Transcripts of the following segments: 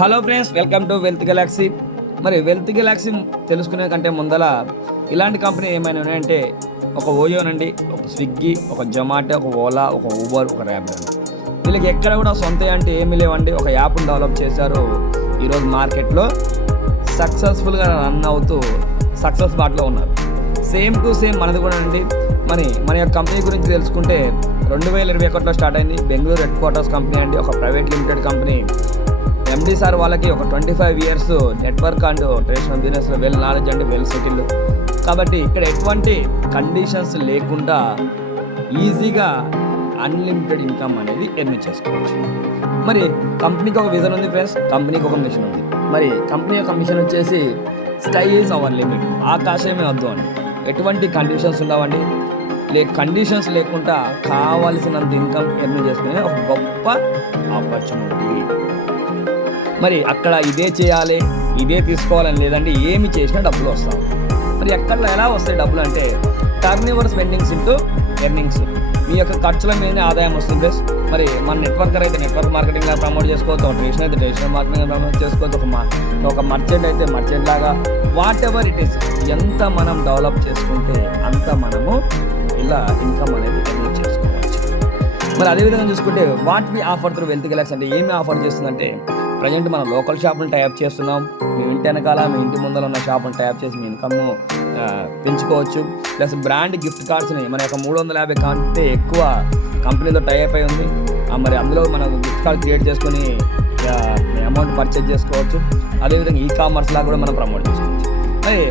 Hello friends, welcome to wealth Galaxy. మరి wealth Galaxy తెలుసుకునే కంటే ముందల ఇలాంటి కంపెనీ ఏమైనా ఉన్నాయంటే ఒక ఓయోనండి, ఒక స్విగ్గీ, ఒక జొమాటో, ఒక ఓలా, ఒక ఊబర్, ఒక ర్యాపిడో. వీళ్ళకి ఎక్కడ కూడా సొంత అంటే ఏమీ లేవండి. ఒక యాప్ని డెవలప్ చేశారు. ఈరోజు మార్కెట్లో సక్సెస్ఫుల్గా రన్ అవుతూ సక్సెస్ బాటలో ఉన్నారు. సేమ్ టు సేమ్ మనది కూడా అండి. మన యొక్క కంపెనీ గురించి తెలుసుకుంటే 2021లో స్టార్ట్ అయింది. బెంగళూరు హెడ్ క్వార్టర్స్ కంపెనీ అండి, ఒక private limited company. MD sir వాళ్ళకి ఒక 25 ఇయర్స్ నెట్వర్క్ అండ్ ట్రెడిషనల్ బిజినెస్లో వెల్ నాలెడ్జ్ అండి, వెల్ సెటిల్. కాబట్టి ఇక్కడ ఎటువంటి కండిషన్స్ లేకుండా ఈజీగా అన్లిమిటెడ్ ఇన్కమ్ అనేది ఎర్న్ చేసుకోవచ్చు. మరి కంపెనీకి ఒక విజన్ ఉంది ఫ్రెండ్స్, కంపెనీకి ఒక మిషన్ ఉంది. మరి కంపెనీ యొక్క మిషన్ వచ్చేసి స్కై ఈజ్ అవర్ లిమిట్, ఆకాశమే వద్దు అని. ఎటువంటి కండిషన్స్ ఉండవండి. కండిషన్స్ లేకుండా కావాల్సినంత ఇన్కమ్ ఎర్న్ చేసుకునే ఒక గొప్ప ఆపర్చునిటీ. మరి అక్కడ ఇదే చేయాలి, ఇదే తీసుకోవాలని లేదండి, ఏమి చేసినా డబ్బులు వస్తాయి. మరి ఎక్కడ ఎలా వస్తాయి డబ్బులు అంటే turn over spendings into earnings. మీ యొక్క ఖర్చుల మీదనే ఆదాయం వస్తుంది ప్లస్. మరి మన నెట్వర్కర్ అయితే నెట్వర్క్ మార్కెటింగ్గా ప్రమోట్ చేసుకోవచ్చు, ఒక ట్రెడిషనల్ అయితే ట్రెడిషనల్ మార్కెటింగ్ ప్రమోట్ చేసుకోవచ్చు, ఒక మర్చెంట్ అయితే మర్చెంట్ లాగా, వాట్ ఎవర్ ఇట్ ఈస్. ఎంత మనం డెవలప్ చేసుకుంటే అంత మనము ఇలా ఇన్కమ్ అనేది ఎర్న్ చేసుకోవచ్చు. మరి అదేవిధంగా చూసుకుంటే what we offer through wealth galaxy అంటే ఏమి ఆఫర్ చేస్తుందంటే, ప్రజెంట్ మనం లోకల్ షాపులను టైప్ చేస్తున్నాం. మీ ఇంటి వెనకాల మీ ఇంటి ముందర ఉన్న షాపులను టైప్ చేసి మీ ఇన్కమ్ను పెంచుకోవచ్చు. ప్లస్ బ్రాండ్ గిఫ్ట్ కార్డ్స్ని మన యొక్క 350 కంటే ఎక్కువ కంపెనీలో టైప్ అయి ఉంది. మరి అందులో మనం గిఫ్ట్ కార్డ్ క్రియేట్ చేసుకొని అమౌంట్ పర్చేజ్ చేసుకోవచ్చు. అదేవిధంగా కామర్స్ లాగా కూడా మనం ప్రమోట్ చేసుకోవచ్చు. మరి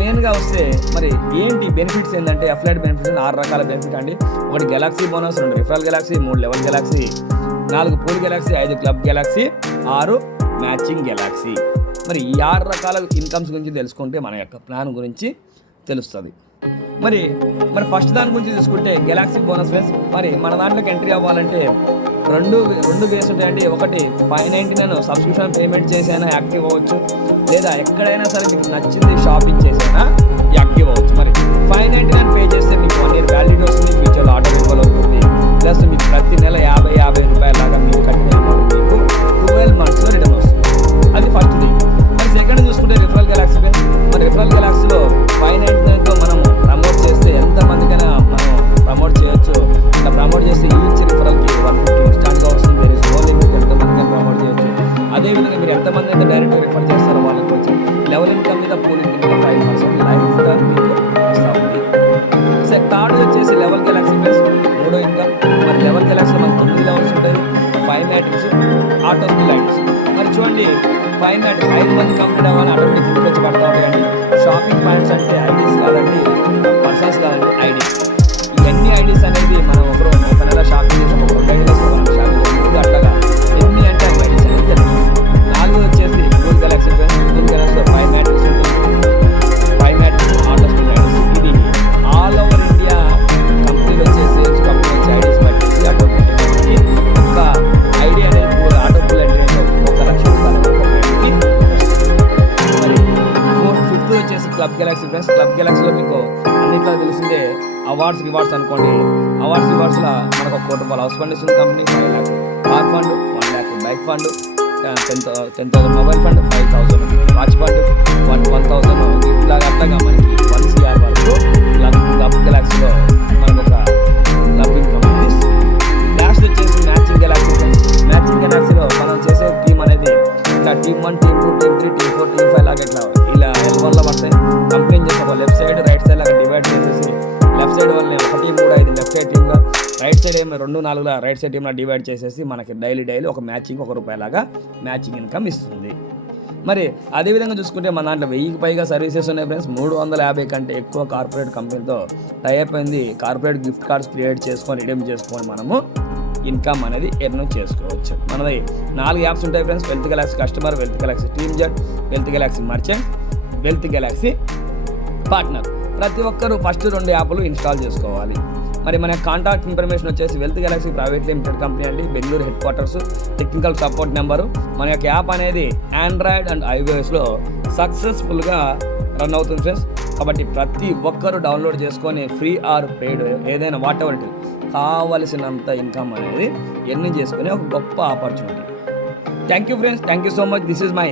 మెయిన్గా వస్తే మరి ఏంటి బెనిఫిట్స్ ఏంటంటే అఫిలియేట్ బెనిఫిట్స్ 6 రకాల బెనిఫిట్ అండి. ఒకటి Galaxy bonus, 2 referral Galaxy, 3 level Galaxy, 4 pool Galaxy, 5 club Galaxy, 6 matching Galaxy. మరి ఈ 6 రకాల ఇన్కమ్స్ గురించి తెలుసుకుంటే మన యొక్క ప్లాన్ గురించి తెలుస్తుంది. మరి ఫస్ట్ దాని గురించి తీసుకుంటే గెలాక్సీ బోనస్ వేస్. మరి మన దాంట్లోకి ఎంట్రీ అవ్వాలంటే రెండు వేస్ ఉంటాయండి. ఒకటి 599 సబ్స్క్రిప్షన్ పేమెంట్ చేసైనా యాక్టివ్ అవ్వచ్చు, లేదా ఎక్కడైనా సరే మీకు నచ్చింది షాపింగ్ చేసైనా యాక్టివ్ అవ్వచ్చు. మరి 599 పే చేస్తే మీకు 1 year వ్యాలిడిటీ వస్తుంది, ఫ్యూచర్లో ఆటో రిన్యూవల్ అవుతుంది. ప్లస్ మీకు ప్రతి నెల 50 రూపాయల లాగా మీరు కట్టిన అమౌంట్ మీకు 12 monthsలో రిటర్న్ వస్తుంది. అది ఫస్ట్ది. మరి సెకండ్ చూసుకుంటే రిఫరల్ గెలాక్సీ. మరి రిఫరల్ గెలాక్సీలో 599తో మనము ప్రమోట్ చేస్తే ఎంతమందికైనా మనం ప్రమోట్ చేయొచ్చు. ఇలా ప్రమోట్ చేస్తే ఈచ్ రిఫరల్కి 150 ఇన్స్టాంట్గా వస్తుంది. దేర్ ఇస్ నో లిమిట్, ఎంతమందికైనా ప్రమోట్ చేయొచ్చు. అదేవిధంగా మీరు ఎంతమంది అయితే డైరెక్ట్గా రిఫర్ చేస్తారో వాళ్ళకి వచ్చి లెవెల్ ఇన్కమ్ మీద పూల్ ఇన్కమ్ మీద 5% లైఫ్ టైం మీకు వస్తూ ఉంది. థర్డ్ వచ్చేసి లెవెల్ గెలాక్సీ ప్లస్ 3 ఇన్కమ్. మరి లెవెల్ గెలాక్సీలో మనకు 9 లెవెల్స్ ఉంటాయి, 5 మ్యాట్రిక్స్, ఆటో స్కిల్ ఐడీస్. మరి చూడండి 5 మ్యాట్రిక్స్ 5 మంది కంప్లీట్ అవ్వాలి, ఆటోమేటిక్ కిందకి వచ్చి పడతా ఉంటాయండి. షాపింగ్ పాయింట్స్ అంటే ఐడీస్ కాదండి, పర్సన్స్ కాదండి, ఐడీస్. ఇవన్నీ ఐడీస్ అనేది మనం ఒక నెల షాపింగ్ చేసాం, ఒక 2 ఐడీస్ షాపింగ్ చేసాం, అట్లాగా ఎన్ని అంటే అవి ఐడీస్ అనేది జరుగుతుంది. 4 వచ్చేసి పూల్ గెలాక్సీ. పూల్ గెలాక్సీలో 5 మ్యాట్రిక్స్ ఉంటుంది, 5 మ్యాట్రిక్స్, ఆటో స్కిల్ ఐడీస్. ఇది ఆల్ ఓవర్ ఇండియా కంపెనీలు వచ్చేసి కంపెనీ వచ్చి ఐడీస్ పట్టేసి ఆటోమేటిక్గా ఒక ఐడి అనేది ఆటో పూల్ అంటే 1 లక్ష రూపాయల మరి ఫిఫ్త్ వచ్చేసి క్లబ్ గెలాక్సీ ఫ్రెండ్స్. క్లబ్ గెలాక్సీలో మీకు అన్నింటిలో తెలిసిందే అవార్డ్స్ లో మనకు 1 కోటి రూపాయలు హౌస్ ఫండ్ ఇస్తుంది company, 5 lakhs car fund, 1 lakh bike fund, 10,000 mobile fund, 5,000 watch fund, 1,000 gift లాగా. అట్లాగా మనకి 1 CR వరకు క్లబ్ గెలాక్సీలో మనకు ఒక క్లబ్ ఇన్కమ్ ఇస్తుంది. లాస్ట్ వచ్చేసి మ్యాచింగ్ గెలాక్సీ ఫ్రెండ్స్. మ్యాచింగ్ గెలాక్సీలో మనం చేసే టీమ్ అనేది ఇట్లా team 1, team 2, team 3, team 4, team 5 లాగా ఇలా L1లో పడతాయి. కంపెనీ చేసి ఒక లెఫ్ట్ సైడ్ రైట్ సైడ్ లాగా డివైడ్ చేసేసి లెఫ్ట్ సైడ్ వాళ్ళని 1, 3, 5 లెఫ్ట్ సైడ్ టీమ్గా, రైట్ సైడ్ ఏమో 2, 4 రైట్ సైడ్ టీమ్లో డివైడ్ చేసేసి మనకి డైలీ ఒక మ్యాచింగ్ ₹1 లాగా మ్యాచింగ్ ఇన్కమ్ ఇస్తుంది. మరి అదేవిధంగా చూసుకుంటే మన దాంట్లో 1000కి పైగా సర్వీసెస్ ఉన్నాయి ఫ్రెండ్స్. 350 కంటే ఎక్కువ కార్పొరేట్ కంపెనీతో టైప్ అయింది. కార్పొరేట్ గిఫ్ట్ కార్డ్స్ క్రియేట్ చేసుకొని రిడీమ్ చేసుకొని మనము ఇన్కమ్ అనేది ఎర్న్ చేసుకోవచ్చు. మనది 4 యాప్స్ ఉంటాయి friends. Wealth galaxy customer, wealth galaxy team jet, wealth galaxy merchant, wealth galaxy partner. ప్రతి ఒక్కరూ ఫస్ట్ 2 యాప్లు ఇన్స్టాల్ చేసుకోవాలి. మరి మన కాంటాక్ట్ ఇన్ఫర్మేషన్ వచ్చేసి wealth galaxy private limited company అండి, Bengaluru headquarters. Technical support number. మన యొక్క యాప్ అనేది ఆండ్రాయిడ్ అండ్ iOSలో సక్సెస్ఫుల్గా రన్ అవుతుంది ఫ్రెండ్స్. కాబట్టి ప్రతి ఒక్కరూ డౌన్లోడ్ చేసుకొని ఫ్రీ ఆర్ పెయిడ్ ఏదైనా వాట్ ఎవర్ కావలసినంత ఇన్కమ్ అనేది ఎర్న్ చేసుకునే ఒక గొప్ప opportunity. Thank you friends, thank you so much. This is my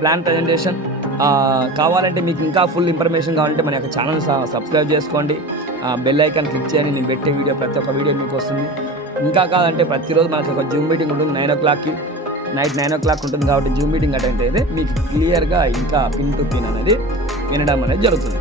plan presentation. కావాలంటే మీకు ఇంకా ఫుల్ ఇన్ఫర్మేషన్ కావాలంటే మన యొక్క ఛానల్ సబ్స్క్రైబ్ చేసుకోండి, బెల్ ఐకాన్ క్లిక్ చేయండి. నేను పెట్టే వీడియో ప్రతి ఒక్క వీడియో మీకు వస్తుంది. ఇంకా కావాలంటే ప్రతిరోజు మనకు ఒక జూమ్ మీటింగ్ ఉంటుంది 9 o'clockకి, నైట్ 9 o'clock ఉంటుంది. కాబట్టి జూమ్ మీటింగ్ అటెండ్ అయితే మీకు క్లియర్గా ఇంకా పిన్ టు పిన్ అనేది వినడం అనేది జరుగుతుంది.